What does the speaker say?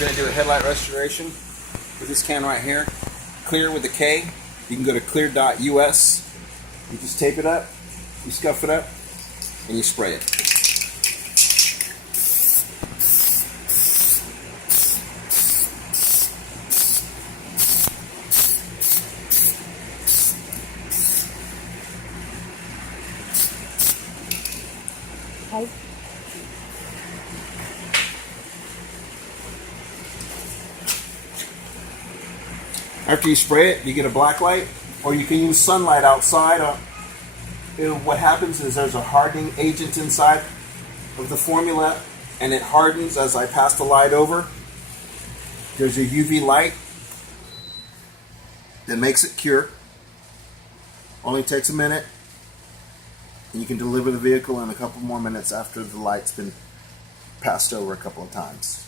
Going to do a headlight restoration with this can right here. Klear with a K. You can go to klear.us. You just tape it up, you scuff it up, and you spray it. After you spray it, you get a black light, or you can use sunlight outside. What happens is there's a hardening agent inside of the formula, and it hardens as I pass the light over. There's a UV light that makes it cure. Only takes a minute, and you can deliver the vehicle in a couple more minutes after the light's been passed over a couple of times.